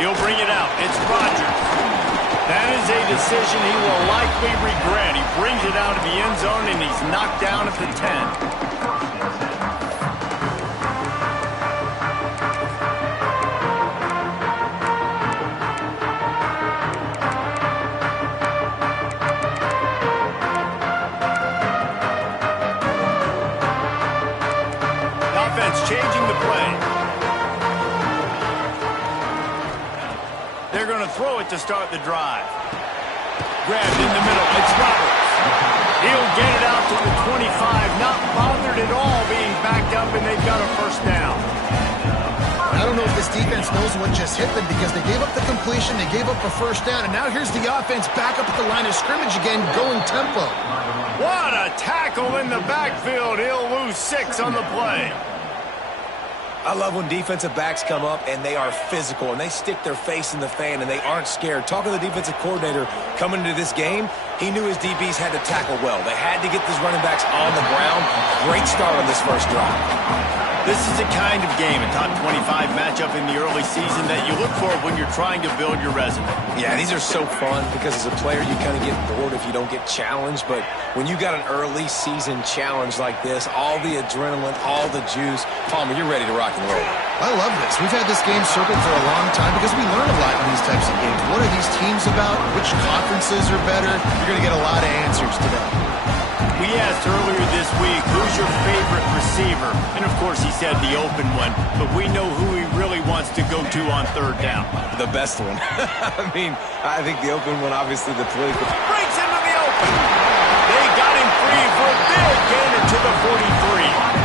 He'll bring it out. It's Rodgers. That is a decision he will likely regret. He brings it out of the end zone, and he's knocked down at the 10. Changing the play. They're going to throw it to start the drive. Grabbed in the middle. It's Roberts. He'll get it out to the 25. Not bothered at all being backed up, and they've got a first down. I don't know if this defense knows what just hit them because they gave up the completion, they gave up a first down, and now here's the offense back up at the line of scrimmage again, going tempo. What a tackle in the backfield. He'll lose 6 on the play. I love when defensive backs come up and they are physical and they stick their face in the fan and they aren't scared. Talking to the defensive coordinator coming into this game, he knew his DBs had to tackle well. They had to get these running backs on the ground. Great start on this first drive. This is the kind of game, a top 25 matchup in the early season that you look for when you're trying to build your resume. Yeah, these are so fun because as a player you kind of get bored if you don't get challenged. But when you got an early season challenge like this, all the adrenaline, all the juice, Palmer, you're ready to rock and roll. I love this. We've had this game circled for a long time because we learn a lot in these types of games. What are these teams about? Which conferences are better? You're going to get a lot of answers today. We asked earlier this week, who's your favorite receiver? And, of course, he said the open one, but we know who he really wants to go to on third down. The best one. I mean, I think the open one, obviously, the political. Breaks into the open. They got him free for a big gainer to the 43.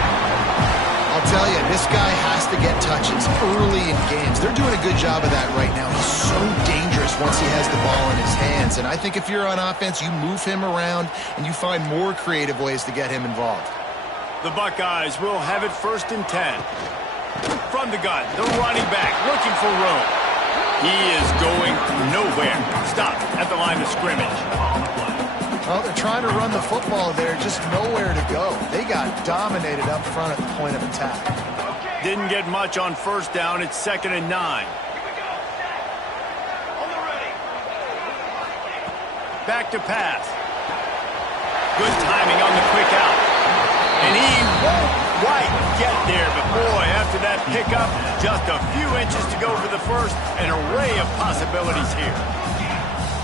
I'll tell you, this guy has to get touches early in games. They're doing a good job of that right now. He's so dangerous once he has the ball in his hands. And I think if you're on offense, you move him around and you find more creative ways to get him involved. The Buckeyes will have it 1st and 10. From the gun, the running back looking for room. He is going nowhere. Stop at the line of scrimmage. Well, they're trying to run the football there, just nowhere to go. They got dominated up front at the point of attack. Didn't get much on first down. It's 2nd and 9. Back to pass. Good timing on the quick out. And he won't quite get there, but boy, after that pickup, just a few inches to go for the first. An array of possibilities here.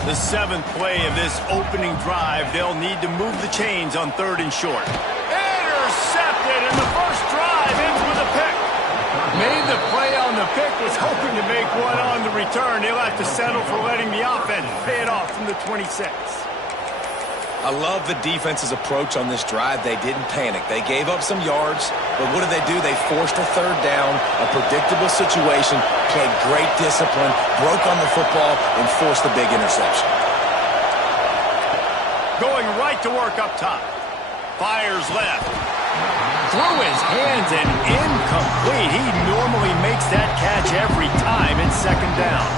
The 7th play of this opening drive, they'll need to move the chains on 3rd and short. Intercepted, and the first drive ends with a pick. Made the play on the pick, was hoping to make one on the return. He'll have to settle for letting the offense pay it off from the 26. I love the defense's approach on this drive. They didn't panic. They gave up some yards, but what did they do? They forced a 3rd down, a predictable situation, played great discipline, broke on the football, and forced the big interception. Going right to work up top. Fires left. Through his hands and incomplete. He normally makes that catch every time. It's 2nd down.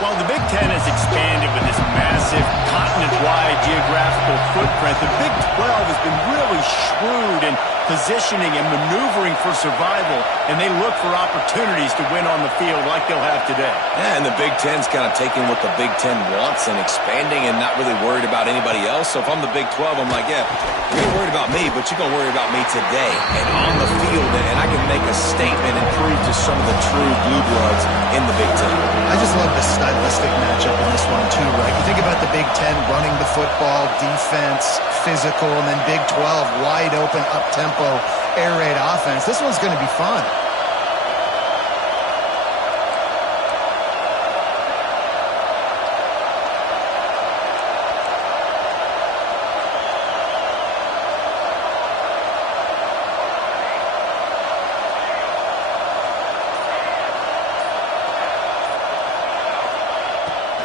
While the Big Ten has expanded with this massive continent-wide geographical footprint, the Big 12 has been really shrewd in positioning and maneuvering for survival, and they look for opportunities to win on the field like they'll have today. Yeah, and the Big Ten's kind of taking what the Big Ten wants and expanding and not really worried about anybody else. So if I'm the Big 12, I'm like, yeah, you're going to worry about me, but you're going to worry about me today and on the field, and I can make a statement and prove to some of the true blue bloods in the Big Ten. I just love the stylistic matchup in this one, too, right? You think about the Big Ten running the football, defense, physical, and then Big 12, wide open, up-tempo, air raid offense. This one's going to be fun.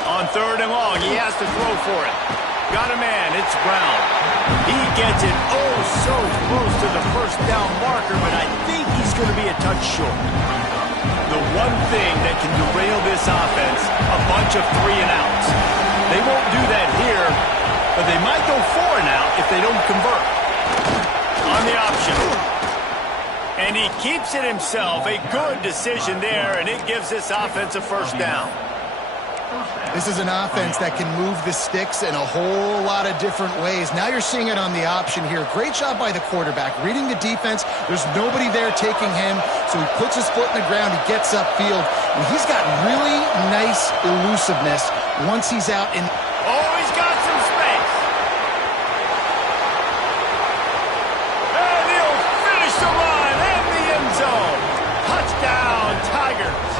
On 3rd and long, he has to throw for it. Got a man, it's Brown. He gets it oh so close to the first down marker, but I think he's going to be a touch short. The one thing that can derail this offense, a bunch of 3 and outs. They won't do that here, but they might go 4 and out if they don't convert. On the option. And he keeps it himself. A good decision there, and it gives this offense a first down. This is an offense that can move the sticks in a whole lot of different ways. Now you're seeing it on the option here. Great job by the quarterback. Reading the defense, there's nobody there taking him, so he puts his foot in the ground, he gets upfield, and he's got really nice elusiveness once he's out in... Oh, he's got some space. And he'll finish the run in the end zone. Touchdown, Tigers.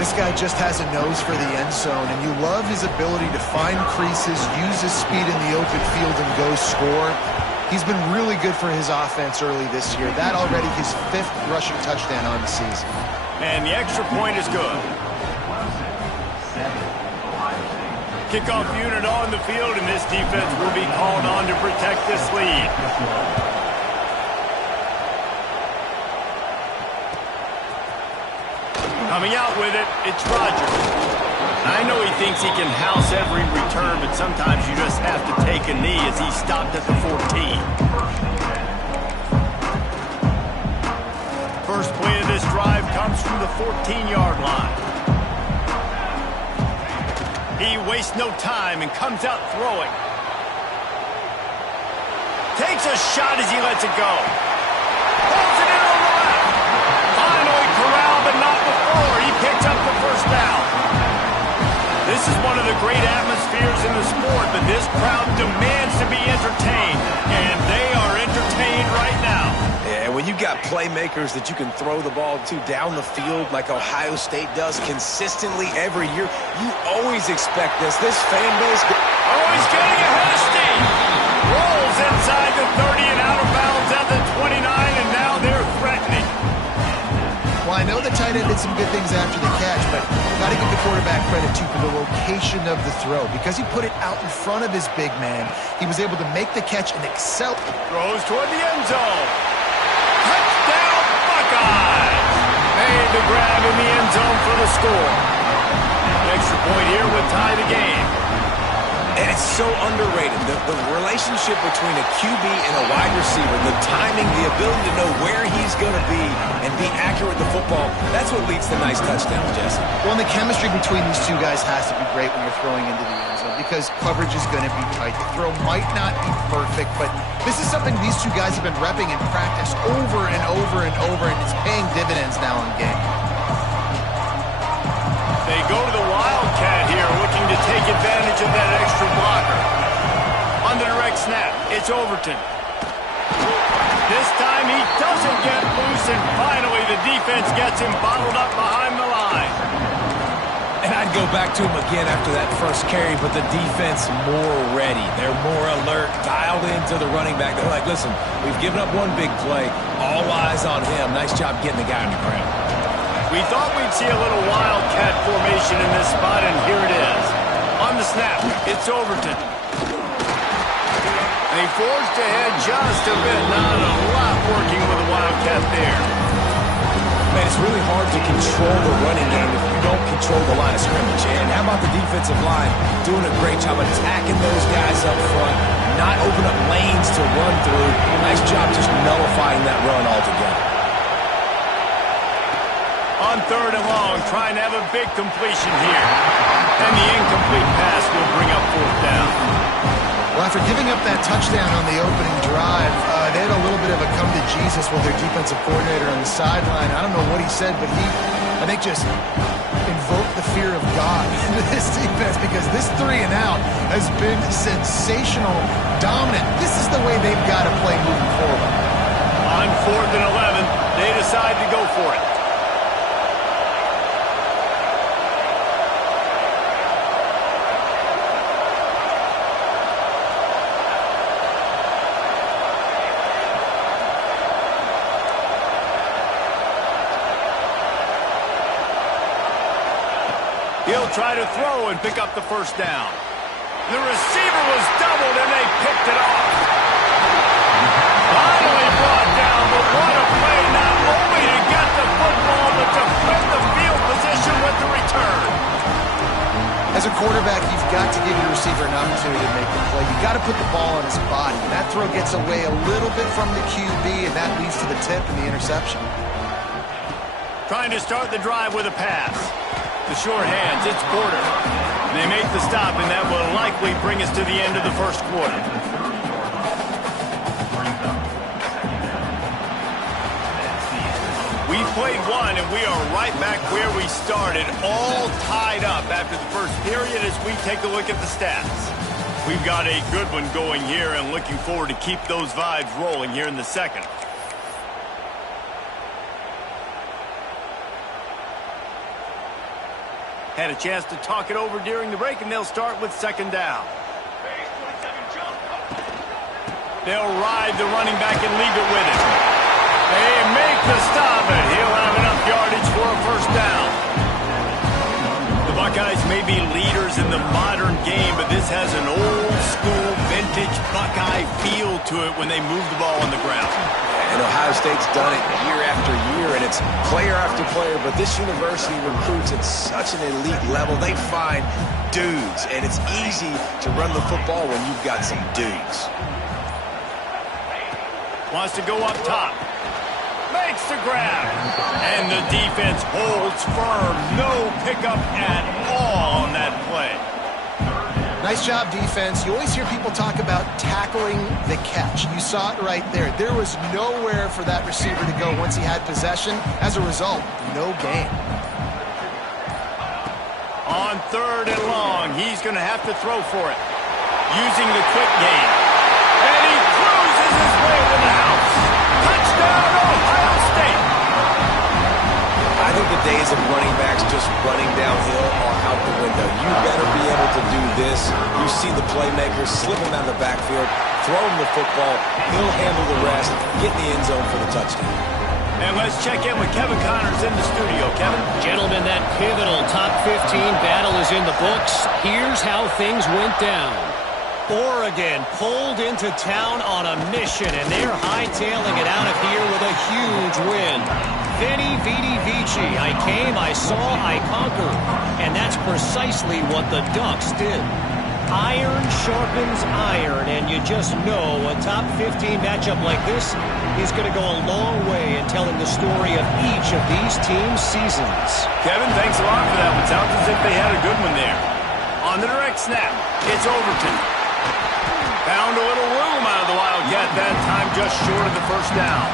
This guy just has a nose for the end zone, and you love his ability to find creases, use his speed in the open field, and go score. He's been really good for his offense early this year. That already his 5th rushing touchdown on the season. And the extra point is good. Kickoff unit on the field, and this defense will be called on to protect this lead. Coming out with it, it's Rodgers. I know he thinks he can house every return, but sometimes you just have to take a knee as he stopped at the 14. First play of this drive comes from the 14-yard line. He wastes no time and comes out throwing. Takes a shot as he lets it go. Holds it in on the left. Finally corralled, but not before. He picks up the first down. This is one of the great atmospheres in the sport, but this crowd demands to be entertained, and they are entertained right now. Yeah, when you got playmakers that you can throw the ball to down the field like Ohio State does consistently every year, you always expect this. This fan base... Oh, he's getting ahead of steam. Rolls inside the 30 and out of bounds at the 29, and now they're threatening. Well, I know the tight end did some good things after the catch, but got to give the quarterback credit, too, for the location of the throw. Because he put it out in front of his big man, he was able to make the catch and excel. Throws toward the end zone. Touchdown, Buckeyes! Made the grab in the end zone for the score. An extra point here would tie the game. And it's so underrated. The relationship between a QB and a wide receiver, the timing, the ability to know where he's going to be and be accurate with the football, that's what leads to nice touchdowns, Jesse. Well, and the chemistry between these two guys has to be great when you're throwing into the end zone because coverage is going to be tight. The throw might not be perfect, but this is something these two guys have been repping in practice over and over and over, and it's paying dividends now in game. They go to the Wildcat here, looking to take advantage of that extra blocker. On the direct snap, it's Overton. This time he doesn't get loose, and finally the defense gets him bottled up behind the line. And I'd go back to him again after that first carry, but the defense more ready. They're more alert, dialed into the running back. They're like, listen, we've given up one big play. All eyes on him. Nice job getting the guy on the ground. We thought we'd see a little Wildcat formation in this spot, and here it is. On the snap, it's Overton. And he forged ahead just a bit. Not a lot working with the Wildcat there. Man, it's really hard to control the running game if you don't control the line of scrimmage. And how about the defensive line doing a great job attacking those guys up front, not open up lanes to run through. Nice job just nullifying that run altogether. On third and long, trying to have a big completion here. And the incomplete pass will bring up fourth down. Well, after giving up that touchdown on the opening drive, they had a little bit of a come to Jesus with their defensive coordinator on the sideline. I don't know what he said, but he, I think, just invoked the fear of God into this defense because this 3 and out has been sensational, dominant. This is the way they've got to play moving forward. On fourth and 11, they decide to go for it. He'll try to throw and pick up the first down. The receiver was doubled, and they picked it off. Finally brought down, but what a play, not only to get the football, but to flip the field position with the return. As a quarterback, you've got to give your receiver an opportunity to make the play. You've got to put the ball on his body. That throw gets away a little bit from the QB, and that leads to the tip and the interception. Trying to start the drive with a pass. The sure hands, it's Porter. They make the stop, and that will likely bring us to the end of the first quarter. We played one, and we are right back where we started, all tied up after the first period as we take a look at the stats. We've got a good one going here and looking forward to keep those vibes rolling here in the second. Had a chance to talk it over during the break, and they'll start with second down. They'll ride the running back and leave it with him. They make the stop, and he'll have enough yardage for a first down. The Buckeyes may be leaders in the modern game, but this has an old-school, vintage Buckeye feel to it when they move the ball on the ground. And Ohio State's done it year after year, and it's player after player, but this university recruits at such an elite level. They find dudes, and it's easy to run the football when you've got some dudes. Wants to go up top. Makes the grab. And the defense holds firm. No pickup at all on that play. Nice job, defense. You always hear people talk about tackling the catch. You saw it right there. There was nowhere for that receiver to go once he had possession. As a result, no gain. On third and long, he's going to have to throw for it. Using the quick game. And he cruises his way to the house. Touchdown, Ohio State. I think the days of running backs just running downhill are out the window. You better be able to do this. You see the playmakers slip him out of the backfield, throw him the football, he'll handle the rest, get in the end zone for the touchdown. And let's check in with Kevin Connors in the studio. Kevin? Gentlemen, that pivotal top 15 battle is in the books. Here's how things went down. Oregon pulled into town on a mission, and they're hightailing it out of here with a huge win. Veni, vidi, vici. I came, I saw, I conquered. And that's precisely what the Ducks did. Iron sharpens iron, and you just know a top 15 matchup like this is going to go a long way in telling the story of each of these teams' seasons. Kevin, thanks a lot for that one. Sounds as if they had a good one there. On the direct snap, it's Overton. Found a little room out of the Wildcat that time, just short of the first down.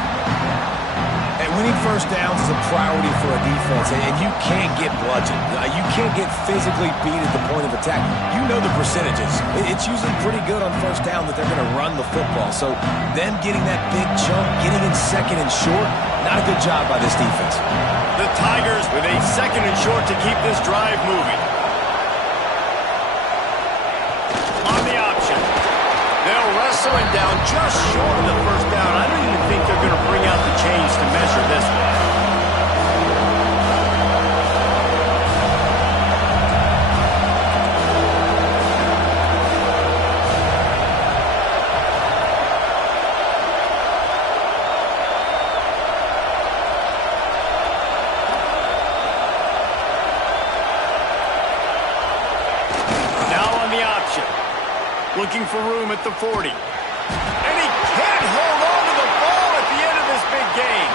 And winning first downs is a priority for a defense, and you can't get bludgeoned. You can't get physically beat at the point of attack. You know the percentages. It's usually pretty good on first down that they're going to run the football. So them getting that big chunk, getting in second and short, not a good job by this defense. The Tigers with a second and short to keep this drive moving. On the option. They'll wrestle him down just short of the first down. I don't even think they're going to bring out the chains to measure this one. Looking for room at the 40. And he can't hold on to the ball at the end of this big game.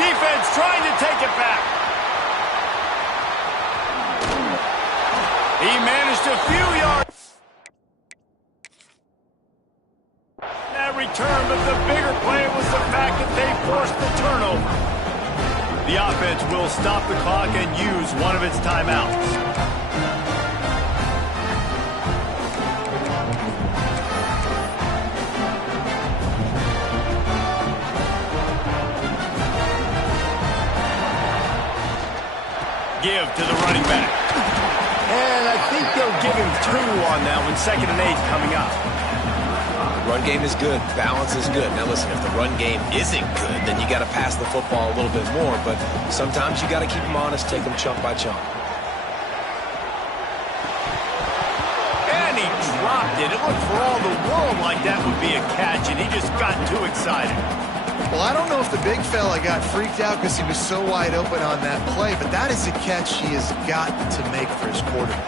Defense trying to take it back. He managed a few yards. That return, but the bigger play was the fact that they forced the turnover. The offense will stop the clock and use one of its timeouts. Give to the running back. And I think they'll give him 2 on that one. 2nd and 8 coming up. The run game is good. Balance is good. Now listen, if the run game isn't good, then you got to pass the football a little bit more. But sometimes you got to keep them honest, take them chunk by chunk. And he dropped it. It looked for all the world like that would be a catch, and he just got too excited. Well, I don't know if the big fella got freaked out because he was so wide open on that play, but that is a catch he has got to make for his quarterback.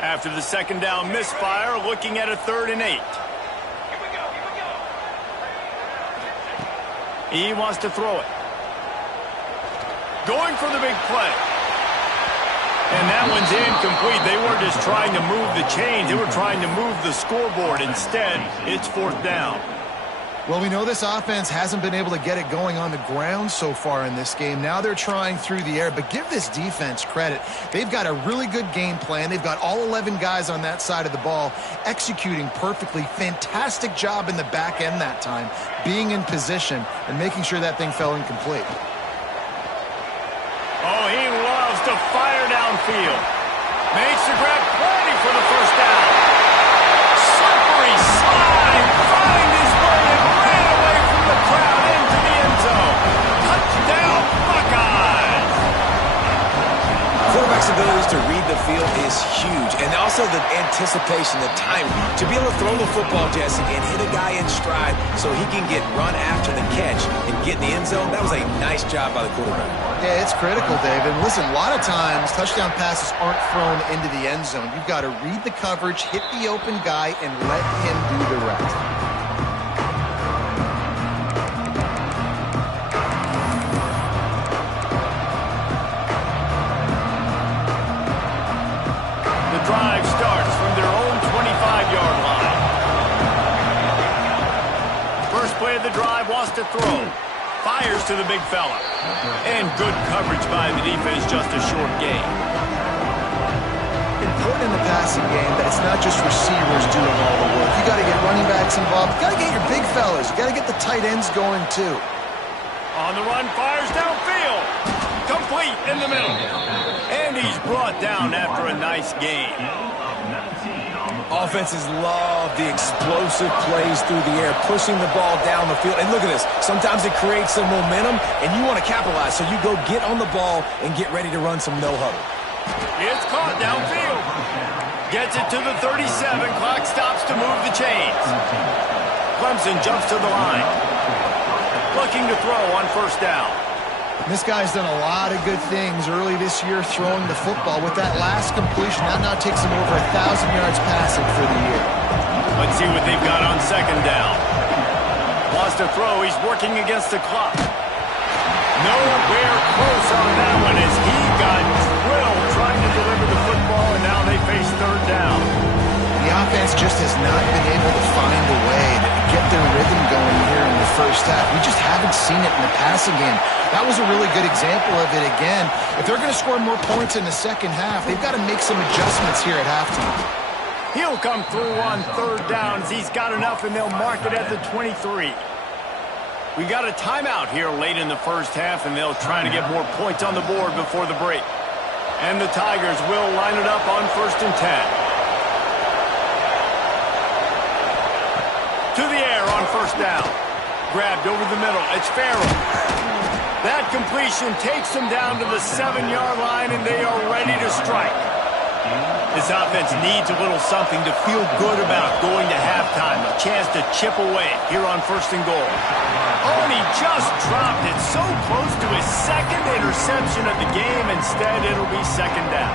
After the second down misfire, looking at a 3rd and 8. He wants to throw it. Going for the big play. And that one's incomplete. They weren't just trying to move the chains. They were trying to move the scoreboard. Instead, it's 4th down. Well, we know this offense hasn't been able to get it going on the ground so far in this game. Now they're trying through the air, but give this defense credit. They've got a really good game plan. They've got all 11 guys on that side of the ball executing perfectly. Fantastic job in the back end that time, being in position and making sure that thing fell incomplete. Oh, he loves to fire downfield. Makes the grab, plenty for the 1st down. Slippery slide, find his way and ran away from the crowd into the end zone. Touchdown, Buckeyes! Quarterback's abilities to read the field is huge, and also the anticipation, the timing. To be able to throw the football, Jesse, and hit a guy in stride so he can get run after the catch and get in the end zone, that was a nice job by the quarterback. Yeah, it's critical, David. Listen, a lot of times touchdown passes aren't thrown into the end zone. You've got to read the coverage, hit the open guy, and let him do the rest. The drive starts from their own 25-yard line. First play of the drive, wants to throw. Fires to the big fella. And good coverage by the defense, just a short gain. Important in the passing game that it's not just receivers doing all the work. You got to get running backs involved. You got to get your big fellas. You got to get the tight ends going too. On the run, fires downfield. Complete in the middle. And he's brought down after a nice gain. Offenses love the explosive plays through the air, pushing the ball down the field. And look at this. Sometimes it creates some momentum, and you want to capitalize. So you go get on the ball and get ready to run some no-huddle. It's caught downfield. Gets it to the 37. Clock stops to move the chains. Clemson jumps to the line. Looking to throw on 1st down. This guy's done a lot of good things early this year throwing the football. With that last completion, that now takes him over 1,000 yards passing for the year. Let's see what they've got on 2nd down. Wants to throw. He's working against the clock. Nowhere close on that one as he got drilled trying to deliver the football, and now they face 3rd down. The offense just has not been able to find a way to get their rhythm going here in the 1st half. We just haven't seen it in the passing game. That was a really good example of it again. If they're going to score more points in the 2nd half, they've got to make some adjustments here at halftime. He'll come through on 3rd downs. He's got enough, and they'll mark it at the 23. We got a timeout here late in the 1st half, and they'll try to get more points on the board before the break. And the Tigers will line it up on 1st and 10. To the air on 1st down. Grabbed over the middle. It's Farrell. That completion takes them down to the 7-yard line, and they are ready to strike. This offense needs a little something to feel good about going to halftime. A chance to chip away here on 1st and goal. Oh, and he just dropped it so close to his 2nd interception of the game. Instead, it'll be 2nd down.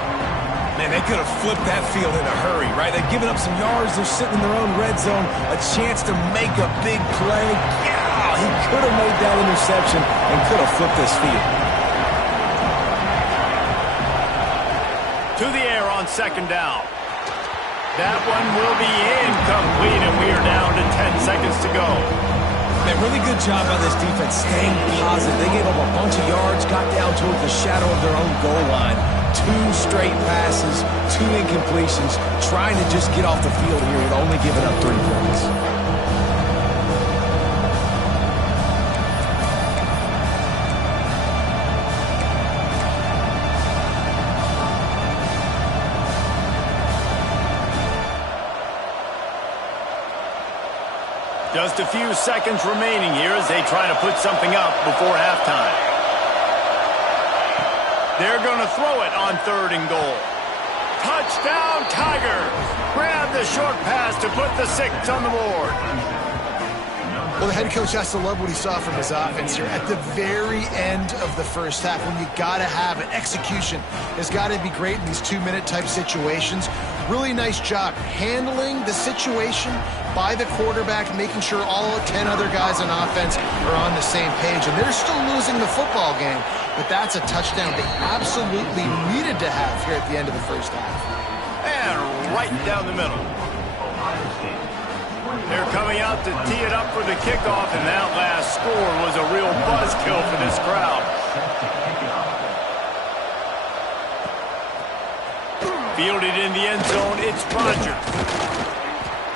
Man, they could have flipped that field in a hurry, right? They've given up some yards. They're sitting in their own red zone. A chance to make a big play. Yeah, he could have made that interception and could have flipped this field. To the air on 2nd down. That one will be incomplete, and we are down to 10 seconds to go. Man, really good job by this defense staying positive. They gave up a bunch of yards, got down toward the shadow of their own goal line. 2 straight passes, 2 incompletions, trying to just get off the field here with only giving up 3 points. Just a few seconds remaining here as they try to put something up before halftime. They're going to throw it on 3rd and goal. Touchdown, Tigers! Grab the short pass to put the 6 on the board. Well, the head coach has to love what he saw from his offense here at the very end of the 1st half when you got to have it. Execution has got to be great in these 2-minute type situations. Really nice job handling the situation by the quarterback, making sure all 10 other guys on offense are on the same page. And they're still losing the football game, but that's a touchdown they absolutely needed to have here at the end of the first half. And right down the middle. They're coming out to tee it up for the kickoff, and that last score was a real buzzkill for this crowd. Fielded in the end zone, it's Rodgers.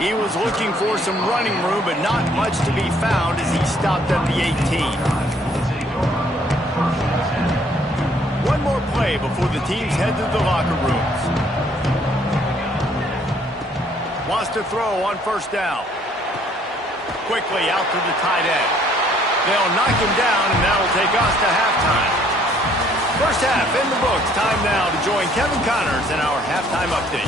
He was looking for some running room, but not much to be found as he stopped at the 18. One more play before the teams head to the locker rooms. Wants to throw on first down. Quickly out to the tight end. They'll knock him down, and that'll take us to halftime. First half in the books. Time now to join Kevin Connors in our halftime update.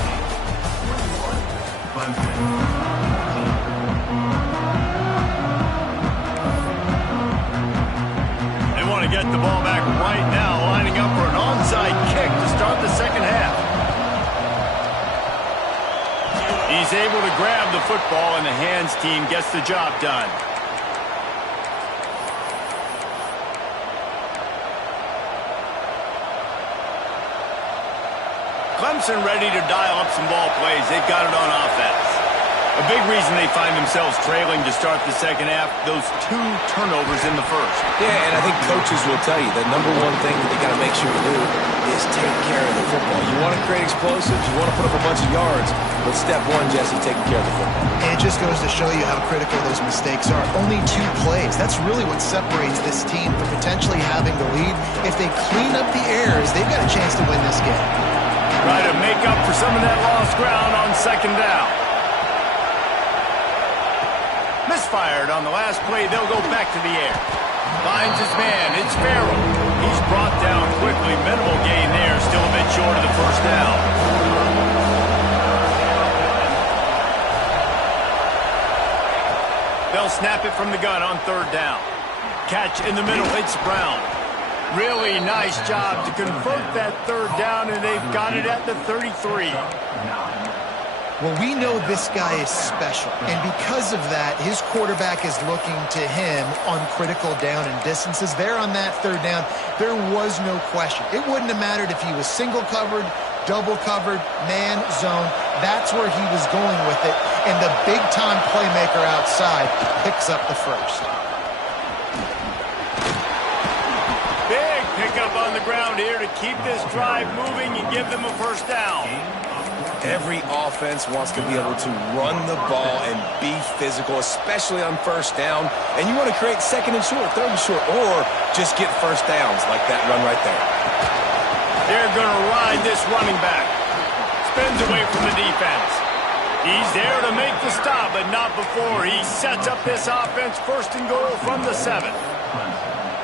They want to get the ball back right now, lining up for an onside kick to start the second half. He's able to grab the football, and the hands team gets the job done. Clemson ready to dial up some ball plays. They've got it on offense. A big reason they find themselves trailing to start the second half, those 2 turnovers in the first. Yeah, and I think coaches will tell you the number one thing that you got to make sure you do is take care of the football. You want to create explosives, you want to put up a bunch of yards, but step one, Jesse, taking care of the football. And it just goes to show you how critical those mistakes are. Only 2 plays. That's really what separates this team from potentially having the lead. If they clean up the errors, they've got a chance to win this game. Try to make up for some of that lost ground on second down. Misfired on the last play. They'll go back to the air. Finds his man. It's Farrell. He's brought down quickly. Minimal gain there. Still a bit short of the first down. They'll snap it from the gun on third down. Catch in the middle. It's Brown. Really nice job to convert that third down, and they've got it at the 33. Well, we know this guy is special, and because of that, his quarterback is looking to him on critical down and distances. There on that third down, there was no question. It wouldn't have mattered if he was single covered, double covered, man, zone. That's where he was going with it, and the big-time playmaker outside picks up the first. Big pickup on the ground here to keep this drive moving and give them a first down. Every offense wants to be able to run the ball and be physical, especially on first down. And you want to create second and short, third and short, or just get first downs like that run right there. They're going to ride this running back. Spins away from the defense. He's there to make the stop, but not before he sets up this offense first and goal from the 7.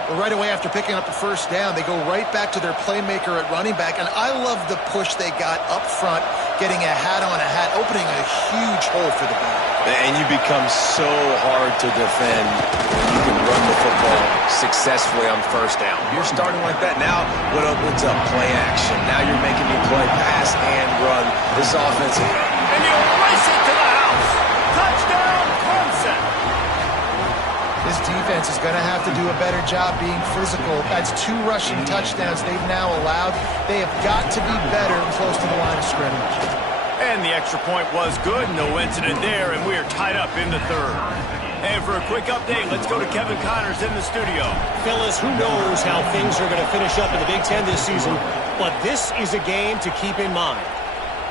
Well, right away after picking up the first down, they go right back to their playmaker at running back. And I love the push they got up front, getting a hat on a hat, opening a huge hole for the ball. And you become so hard to defend when you can run the football successfully on first down. You're starting like that. Now what opens up? Play action. Now you're making me play pass and run. This offense. And you'll race it to the house. Touchdown, Clemson. This defense is going to have to do a better job being physical. That's 2 rushing touchdowns they've now allowed. They have got to be better close to the line of scrimmage. And the extra point was good. No incident there, and we are tied up in the third. And for a quick update, let's go to Kevin Connors in the studio. Fellas, who knows how things are going to finish up in the Big Ten this season, but this is a game to keep in mind.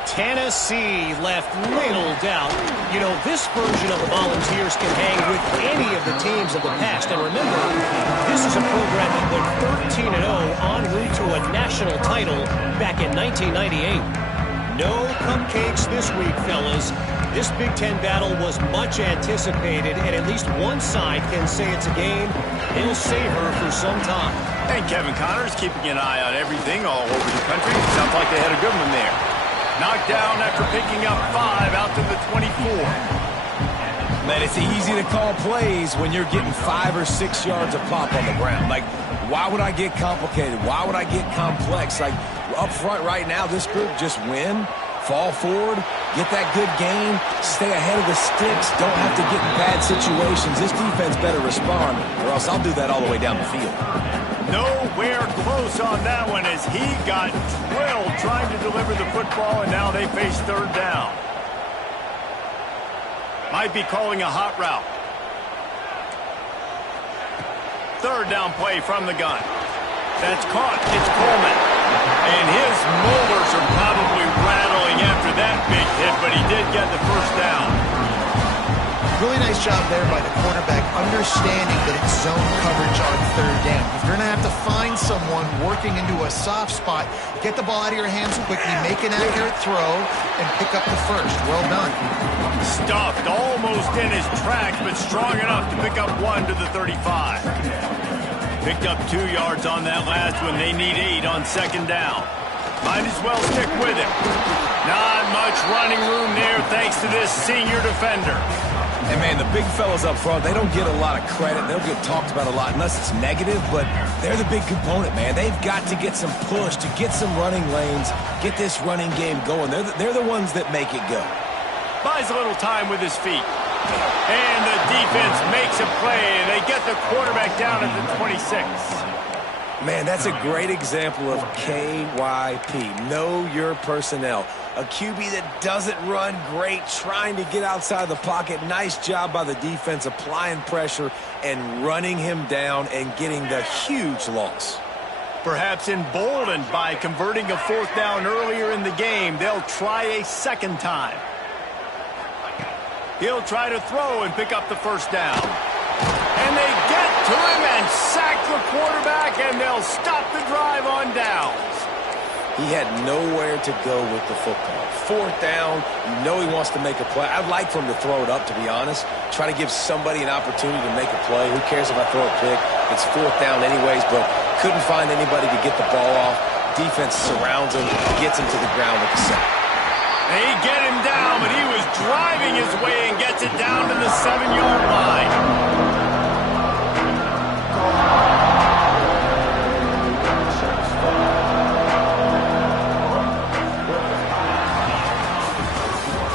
Tennessee left little doubt. You know, this version of the Volunteers can hang with any of the teams of the past. And remember, this is a program that went 13-0 en route to a national title back in 1998. No cupcakes this week, fellas. This Big Ten battle was much anticipated, and at least one side can say it's a game they'll savor for some time. And Kevin Connors keeping an eye on everything all over the country. Sounds like they had a good one there. Knocked down after picking up 5 out to the 24. Man, it's easy to call plays when you're getting 5 or 6 yards of pop on the ground. Like, why would I get complicated? Why would I get complex? Like, up front right now, this group just win fall forward, get that good gain, stay ahead of the sticks, don't have to get in bad situations. This defense better respond, or else I'll do that all the way down the field. Nowhere close on that one as he got drilled trying to deliver the football, and now they face third down. Might be calling a hot route. Third down play from the gun. That's caught. It's Coleman. And his molars are probably rattling after that big hit, but he did get the first down. Really nice job there by the quarterback, understanding that it's zone coverage on third down. If you're going to have to find someone working into a soft spot, get the ball out of your hands quickly, make an accurate throw, and pick up the first. Well done. Stuffed almost in his tracks, but strong enough to pick up 1 to the 35. Picked up 2 yards on that last one. They need 8 on second down. Might as well stick with it. Not much running room there thanks to this senior defender. And, man, the big fellas up front, they don't get a lot of credit. They don't get talked about a lot unless it's negative, but they're the big component, man. They've got to get some push, to get some running lanes, get this running game going. They're the ones that make it go. Buys a little time with his feet. And the defense makes a play. They get the quarterback down at the 26. Man, that's a great example of KYP. Know your personnel. A QB that doesn't run great, trying to get outside the pocket. Nice job by the defense applying pressure and running him down and getting the huge loss. Perhaps emboldened by converting a fourth down earlier in the game, they'll try a second time. He'll try to throw and pick up the first down. And they get to him and sack the quarterback, and they'll stop the drive on downs. He had nowhere to go with the football. Fourth down, you know he wants to make a play. I'd like for him to throw it up, to be honest. Try to give somebody an opportunity to make a play. Who cares if I throw a pick? It's fourth down anyways, but couldn't find anybody to get the ball off. Defense surrounds him, gets him to the ground with the sack. They get him down, but he was driving his way and gets it down to the 7-yard line.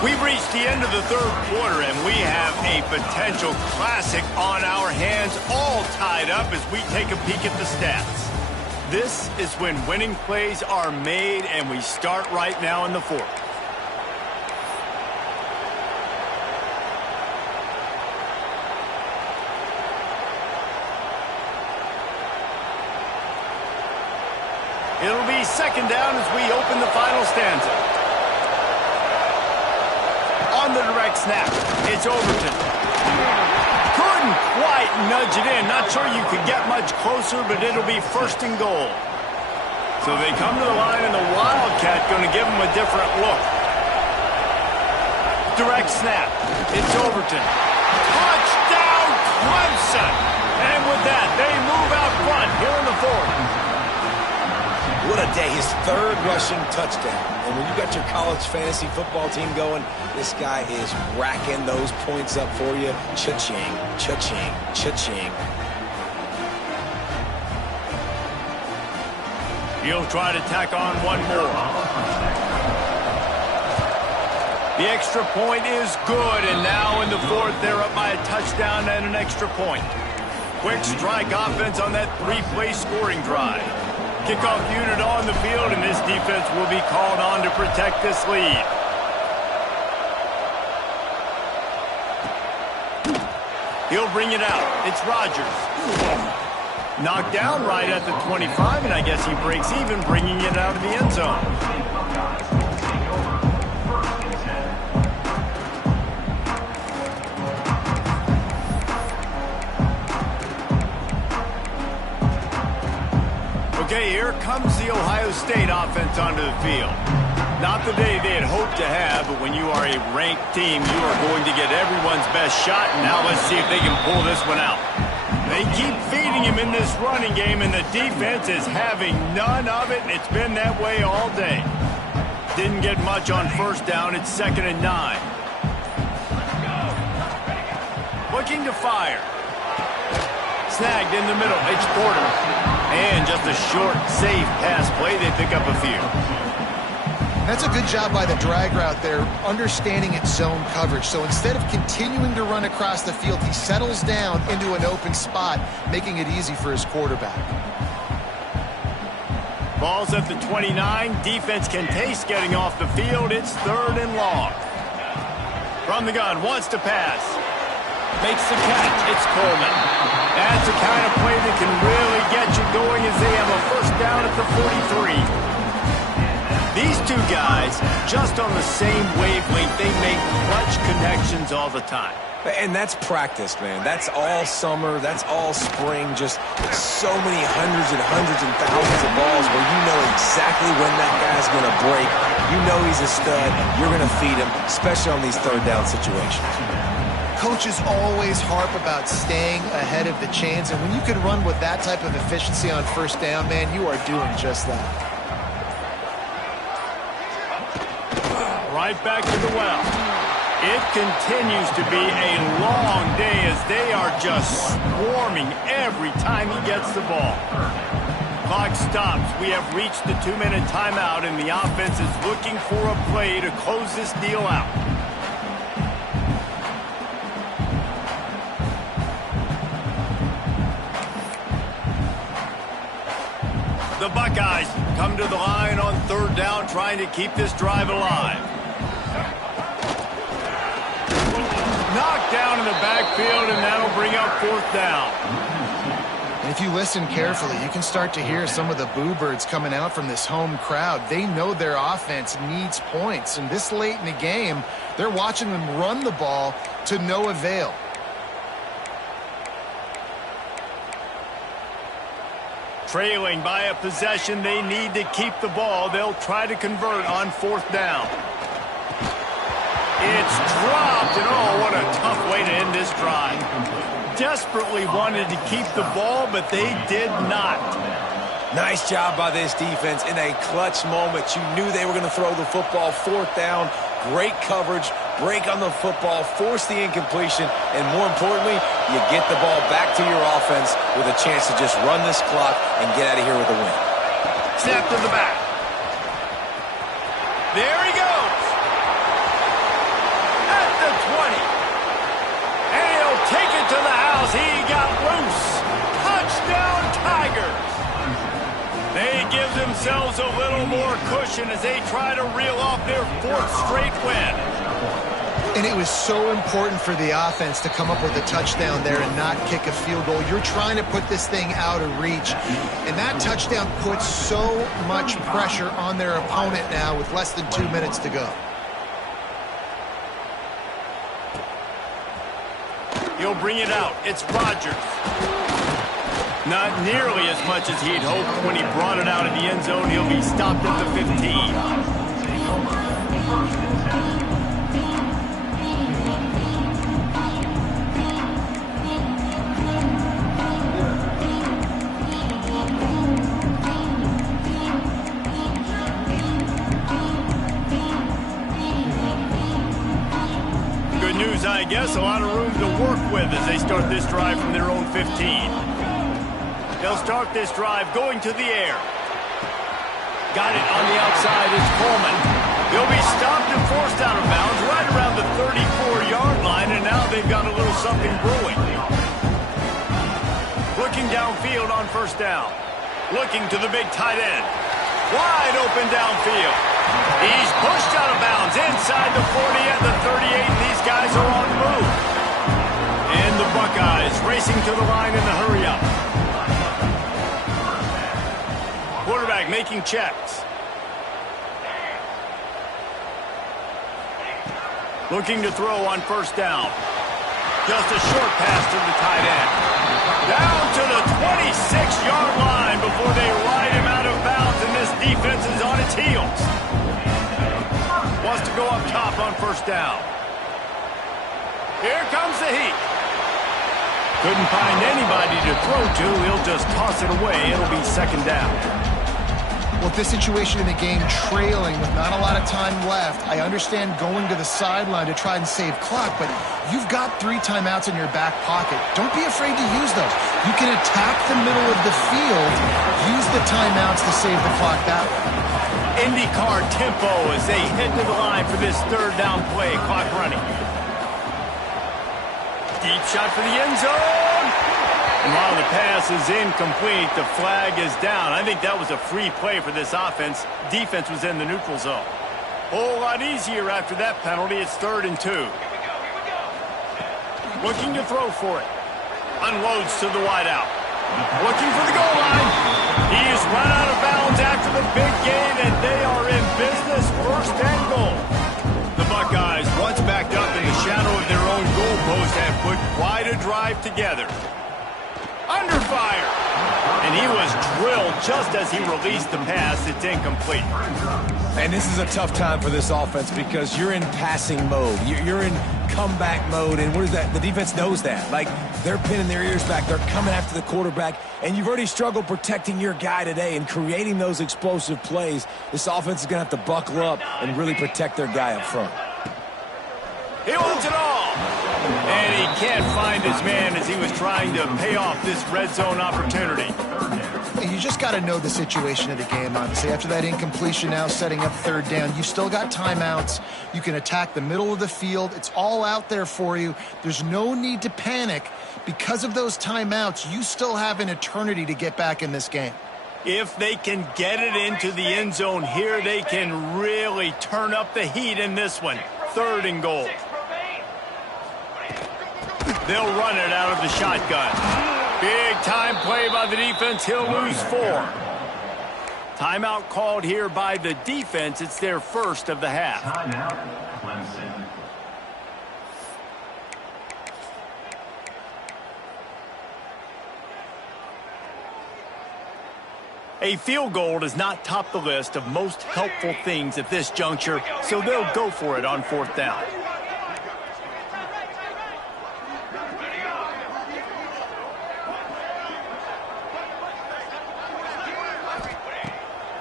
We've reached the end of the third quarter, and we have a potential classic on our hands, all tied up as we take a peek at the stats. This is when winning plays are made, and we start right now in the fourth. It'll be second down as we open the final stanza. On the direct snap, it's Overton. Couldn't quite nudge it in. Not sure you could get much closer, but it'll be first and goal. So they come to the line, and the Wildcat going to give them a different look. Direct snap, it's Overton. Touchdown, Clemson! And with that, they move out front here in the fourth. What a day, his third rushing touchdown. And when you got your college fantasy football team going, this guy is racking those points up for you. Cha-ching, cha-ching, cha-ching. He'll try to tack on one more. The extra point is good, and now in the fourth, they're up by a touchdown and an extra point. Quick strike offense on that 3-play scoring drive. Kickoff unit on the field, and this defense will be called on to protect this lead. He'll bring it out. It's Rodgers. Knocked down right at the 25, and I guess he breaks even, bringing it out of the end zone. Okay, here comes the Ohio State offense onto the field. Not the day they had hoped to have, but when you are a ranked team, you are going to get everyone's best shot, and now let's see if they can pull this one out. They keep feeding him in this running game, and the defense is having none of it, and it's been that way all day. Didn't get much on first down. It's 2nd and 9. Looking to fire. Snagged in the middle. It's Porter. And just a short, safe pass play. They pick up a few. That's a good job by the drag route there, understanding its zone coverage. So instead of continuing to run across the field, he settles down into an open spot, making it easy for his quarterback. Ball's at the 29. Defense can taste getting off the field. It's 3rd and long. From the gun, wants to pass. Makes the catch. It's Coleman. That's the kind of play that can really get you going as they have a first down at the 43. These two guys, just on the same wavelength, they make clutch connections all the time. And that's practice, man. That's all summer. That's all spring. Just so many hundreds and thousands of balls where you know exactly when that guy's going to break. You know he's a stud. You're going to feed him, especially on these 3rd down situations. Coaches always harp about staying ahead of the chains, and when you can run with that type of efficiency on first down, man, you are doing just that. Right back to the well. It continues to be a long day as they are just swarming every time he gets the ball. Clock stops. We have reached the 2-minute timeout, and the offense is looking for a play to close this deal out. The Buckeyes come to the line on 3rd down, trying to keep this drive alive. Knocked down in the backfield, and that'll bring up 4th down. And if you listen carefully, you can start to hear some of the boo birds coming out from this home crowd. They know their offense needs points, and this late in the game, they're watching them run the ball to no avail. Trailing by a possession, they need to keep the ball. They'll try to convert on 4th down. It's dropped, and oh, what a tough way to end this drive. Desperately wanted to keep the ball, but they did not. Nice job by this defense in a clutch moment. You knew they were going to throw the football. 4th down, great coverage, break on the football, force the incompletion, and more importantly, you get the ball back to your offense with a chance to just run this clock and get out of here with a win. Snap to the back. There he goes. At the 20. And he'll take it to the house. He got loose. Touchdown, Tigers. They give themselves a little more cushion as they try to reel off their 4th straight win. And it was so important for the offense to come up with a touchdown there and not kick a field goal. You're trying to put this thing out of reach. And that touchdown puts so much pressure on their opponent now with less than 2 minutes to go. He'll bring it out. It's Rodgers. Not nearly as much as he'd hoped when he brought it out of the end zone. He'll be stopped at the 15. I guess a lot of room to work with as they start this drive from their own 15. They'll start this drive going to the air. Got it on the outside. It's Coleman. He'll be stopped and forced out of bounds right around the 34-yard line, and now they've got a little something brewing. Looking downfield on 1st down. Looking to the big tight end. Wide open downfield. He's pushed out of bounds inside the 40 at the 38. These guys are on the move. And the Buckeyes racing to the line in the hurry-up. Quarterback making checks. Looking to throw on 1st down. Just a short pass to the tight end. Down to the 26-yard line before they ride him out of bounds, and this defense is on its heels. Wants to go up top on 1st down. Here comes the heat. Couldn't find anybody to throw to. He'll just toss it away. It'll be 2nd down. With this situation in the game trailing with not a lot of time left, I understand going to the sideline to try and save clock, but you've got 3 timeouts in your back pocket. Don't be afraid to use those. You can attack the middle of the field, use the timeouts to save the clock that way. IndyCar tempo as they head to the line for this third down play. Clock running. Deep shot for the end zone. And while the pass is incomplete, the flag is down. I think that was a free play for this offense. Defense was in the neutral zone. Whole lot easier after that penalty. It's 3rd and 2. Looking to throw for it. Unloads to the wideout. Looking for the goal line. He is run out of bounds after the big gain, and they are in business. 1st and goal. The Buckeyes, once backed up in the shadow of their own goalpost, have put quite a drive together. Under fire. And he was drilled just as he released the pass. It's incomplete. And this is a tough time for this offense because you're in passing mode. You're in comeback mode, and what is that? The defense knows that. Like, they're pinning their ears back. They're coming after the quarterback, and you've already struggled protecting your guy today and creating those explosive plays. This offense is going to have to buckle up and really protect their guy up front. He wants it all. And he can't find his man as he was trying to pay off this red zone opportunity. You just got to know the situation of the game, obviously. After that incompletion now setting up 3rd down, you've still got timeouts. You can attack the middle of the field. It's all out there for you. There's no need to panic. Because of those timeouts, you still have an eternity to get back in this game. If they can get it into the end zone here, they can really turn up the heat in this one. 3rd and goal. They'll run it out of the shotgun. Big time play by the defense. He'll lose 4. Timeout called here by the defense. It's their first of the half. Timeout, Clemson. A field goal does not top the list of most helpful things at this juncture, so they'll go for it on 4th down.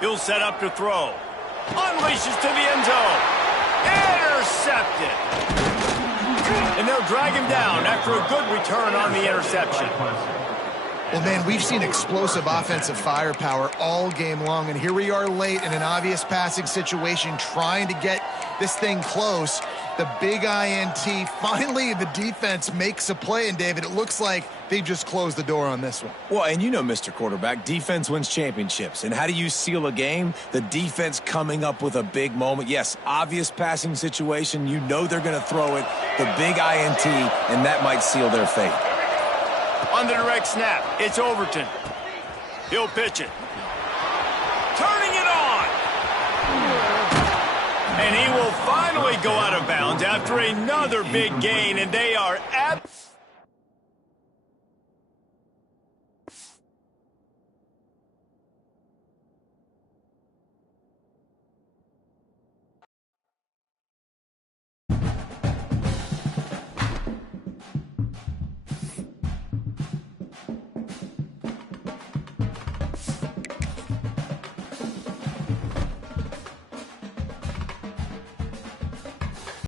He'll set up to throw. Unleashes to the end zone. Intercepted. And they'll drag him down after a good return on the interception. Well, man, we've seen explosive offensive firepower all game long, and here we are late in an obvious passing situation trying to get this thing close. The big INT, finally the defense makes a play, and David, it looks like they just closed the door on this one. Well, and you know, Mr. Quarterback, defense wins championships. And how do you seal a game? The defense coming up with a big moment. Yes, obvious passing situation. You know they're going to throw it. The big INT, and that might seal their fate. On the direct snap, it's Overton. He'll pitch it. Turning it on. And he will finally go out of bounds after another big gain, and they are